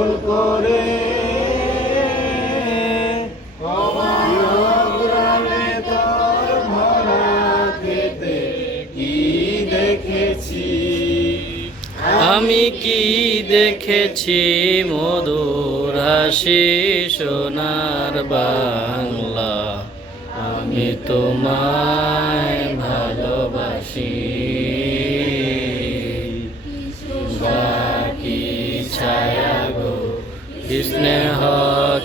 গোল করে গ্রামে তোর ভরা খেতে কি দেখেছি, আমি কি দেখেছি মধুর হাসি সোনার বাংলা, আমি তোমায় ভালোবাসি। কি ছায়া গো, কি স্নেহ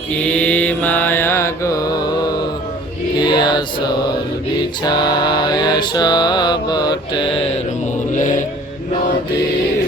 কি মায়া গো, কি আসল বিছায়া সবটের মূলে নদীর